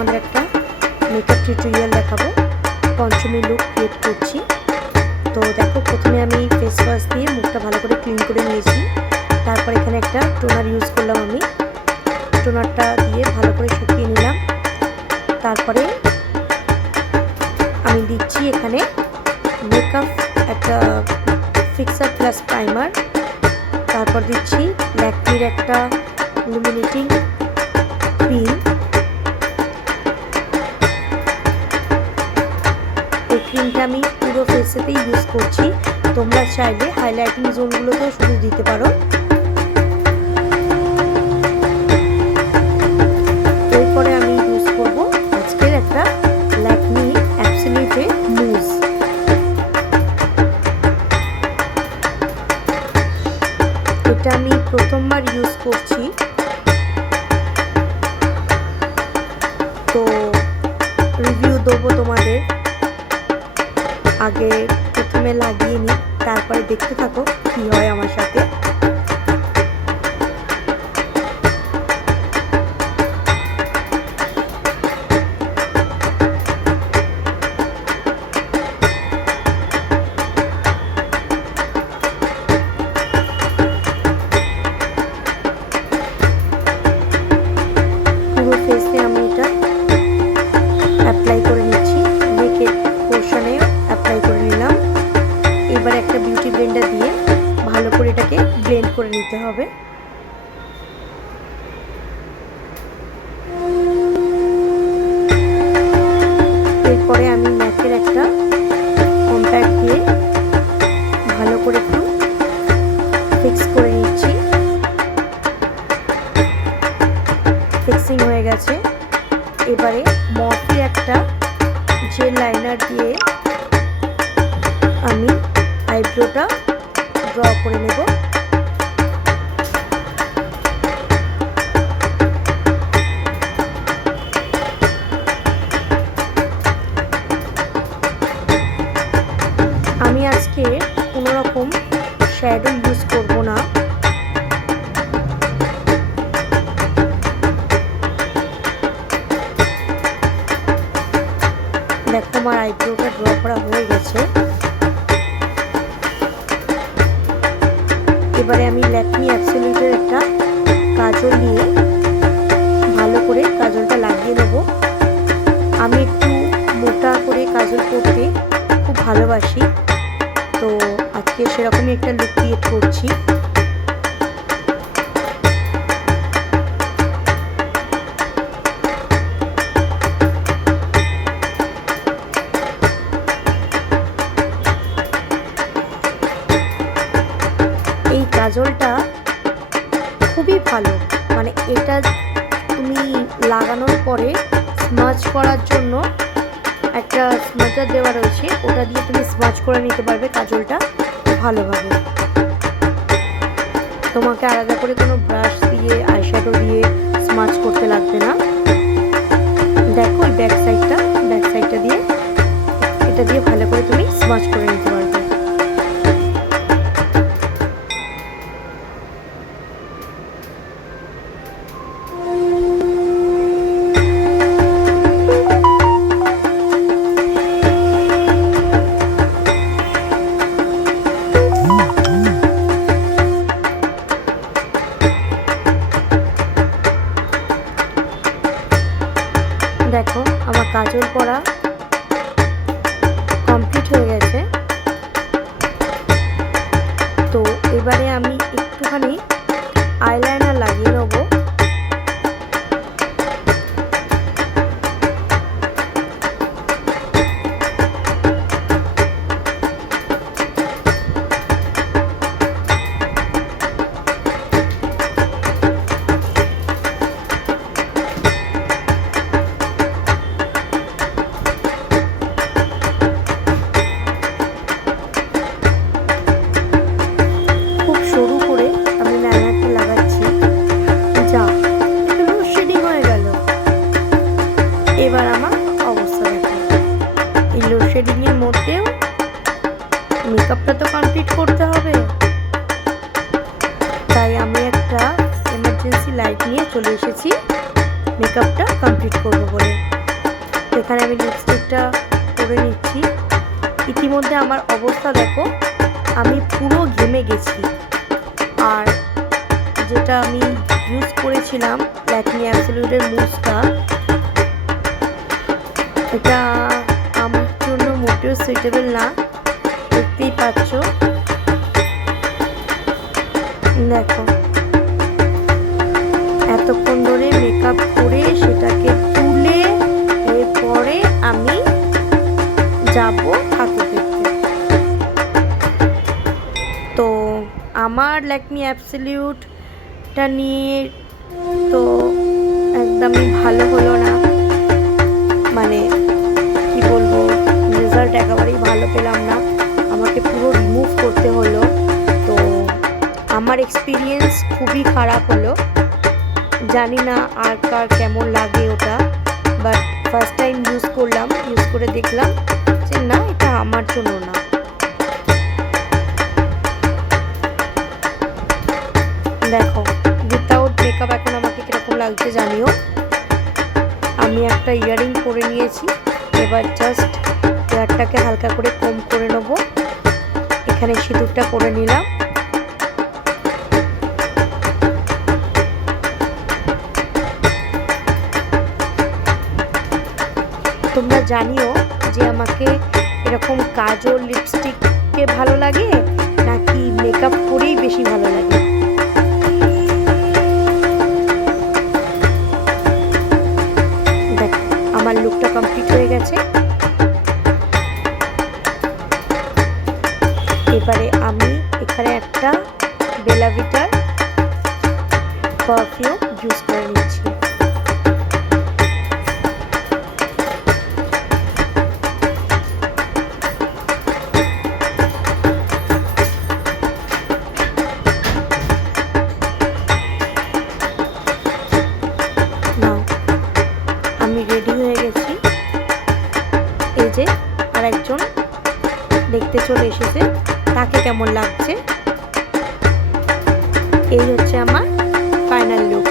তোমাদের একটা makeup tutorial দেখাবো। পঞ্চমী লুক ক্রিয়েট করছি। তো দেখো, প্রথমে আমি ফেস ওয়াশ দিয়ে মুখটা ভালো করে ক্লিন করে নিয়েছি। তারপর এখানে একটা টোনার ইউজ করলাম। আমি টোনারটা দিয়ে ভালো করে শুকিয়ে নিলাম। তারপরে আমি দিচ্ছি এখানে মেকআপ একটা ফিক্সার প্লাস প্রাইমার। তারপর দিচ্ছি ল্যাকমির একটা ইলুমিনেটিং ক্রিম। এই ক্রিমটা আমি পুরো ফেসেতেই ইউজ করছি। তোমরা চাইলে হাইলাইটিং জোনগুলোতেও শুধু দিতে পারো। এরপরে আমি ইউজ করব আজকের একটা ল্যাকমি অ্যাবসলিউটে মুজ। এটা আমি প্রথমবার ইউজ করছি, তো রিভিউ দেবো তোমাদের। আগে প্রথমে লাগিয়ে নিই, তারপরে দেখতে থাকো কি হয় আমার সাথে। পুরো ফেসে আমি এটা অ্যাপ্লাই করে নিচ্ছি। নেকের পোর্শনে অ্যাপ্লাই করে নিলাম। এবার একটা বিউটি ব্লেন্ডার দিয়ে ভালো করে এটাকে ব্লেন্ড করে নিতে হবে। এরপরে আমি ম্যাকের একটা কম্প্যাক্ট দিয়ে ভালো করে একটু ফিক্স করে নিচ্ছি। ফিক্সিং হয়ে গেছে। এবারে মফের একটা জেল লাইনার দিয়ে আমি আইব্রোটা ড্র করে নেব। আমি আজকে কোনো রকম শ্যাডো ইউজ করব না। দেখো, আমার আইব্রোটা ড্র করা হয়ে গেছে। এবারে আমি ল্যাকমি অ্যাবসলিউটের একটা কাজল নিয়ে ভালো করে কাজলটা লাগিয়ে নেব। আমি একটু মোটা করে কাজল করতে খুব ভালোবাসি, তো আজকে সেরকমই একটা লুক ক্রিয়েট করছি। এই কাজলটা খুবই ভালো, মানে এটা তুমি লাগানোর পরে স্মাচ করার জন্য একটা স্মাচার দেওয়া রয়েছে, ওটা দিয়ে তুমি স্মাচ করে নিতে পারবে কাজলটা ভালোভাবে। তোমাকে আলাদা করে কোনো ব্রাশ দিয়ে আইশ্যাডো দিয়ে স্মাচ করতে লাগবে না। দেখো, ওই ব্যাক সাইডটা দিয়ে এটা দিয়ে ভালো করে তুমি স্মাচ করে নিতে পারবে। দেখো, আমার কাজল পরা কমপ্লিট হয়ে গেছে। তো এবারে আমি একটুখানি আইলাইনার লাগিয়ে নেব। এবার আমার অবস্থা দেখো, এই লোডশেডিংয়ের মধ্যেও মেকআপটা তো কমপ্লিট করতে হবে, তাই আমি একটা এমার্জেন্সি লাইট নিয়ে চলে এসেছি মেকআপটা কমপ্লিট করবো বলে। এখানে আমি লিপস্টিকটা করে নিচ্ছি। ইতিমধ্যে আমার অবস্থা দেখো, আমি পুরো ঘেমে গেছি। আর যেটা আমি ইউজ করেছিলাম ল্যাকমি অ্যাবসলিউটের মুসটা, এটা আমার জন্য মোটেও সুইটেবল না, দেখতেই পাচ্ছ। দেখো এতক্ষণ ধরে মেকআপ করে সেটাকে তুলে এরপরে আমি যাব ঠাকুর দেখতে। তো আমার ল্যাকমি অ্যাবসলিউটটা নিয়ে তো একদমই ভালো হলো না, মানে কি বলবো, রেজাল্ট একেবারেই ভালো পেলাম না, আমাকে পুরো রিমুভ করতে হলো। তো আমার এক্সপিরিয়েন্স খুবই খারাপ হলো, জানি না আর কার কেমন লাগে ওটা, বাট ফার্স্ট টাইম ইউজ করলাম, ইউজ করে দেখলাম যে না, এটা আমার জন্য না। দেখো উইথাউট মেকআপ এখন আমাকে কীরকম লাগছে জানিও। আমি একটা ইয়ারিং পরে নিয়েছি, এবার জাস্ট হেয়ারটাকে হালকা করে কম করে নেবো। এখানে সিঁদুরটা করে নিলাম। তোমরা জানিও যে আমাকে এরকম কাজল লিপস্টিককে ভালো লাগে নাকি মেকআপ করেই বেশি ভালো লাগে। দেখ আমার লুকটা কমপ্লিট হয়ে গেছে। এবারে আমি এখানে একটা বেলা ভিটার পারফিউম ইউজ করে নিচ্ছি। আমি রেডি হয়ে গেছি। এই যে আরেকজন দেখতে চলে এসেছে, তাকে কেমন লাগছে। এই হচ্ছে আমার ফাইনাল লুক।